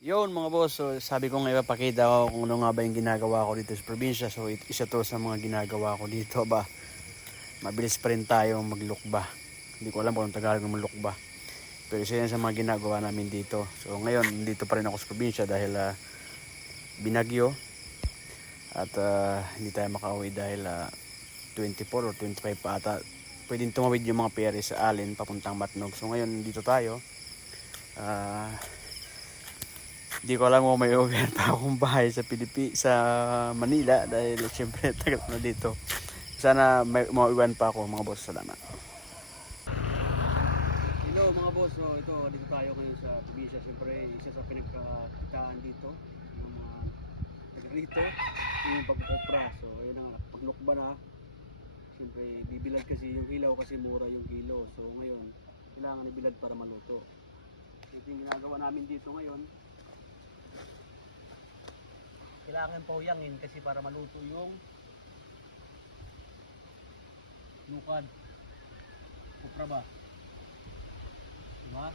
Yun mga boss, so sabi ko nga ipapakita ko kung ano nga ba yung ginagawa ko dito sa probinsya. So isa to sa mga ginagawa ko dito ba. Mabilis pa rin tayo maglukba. Hindi ko alam kung Tagalog ng maglukba. Pero isa yan sa mga ginagawa namin dito. So ngayon, dito pa rin ako sa probinsya dahil binagyo. At hindi tayo makauwi dahil 24 or 25 pa ata. Pwedeng tumawid yung mga pere sa Alin papuntang Matnog. So ngayon, dito tayo. Hindi ko alam kung may uwihan pa akong bahay sa sa Manila dahil siyempre tagal na dito. Sana may mauwihan pa ako mga boss. Salamat. Hello mga boss. So ito dito tayo ngayon sa probinsya. Siyempre isa sa pinagkakitaan dito ng mga taga rito yung pagkukopra. So ayun na nga, paglukba na. Siyempre bibilad kasi yung ilaw kasi mura yung kilo. So ngayon kailangan ibilad para maluto. Ito yung ginagawa namin dito ngayon. Kailangan pauyangin kasi para maluto yung lukad. Kopra ba? Diba?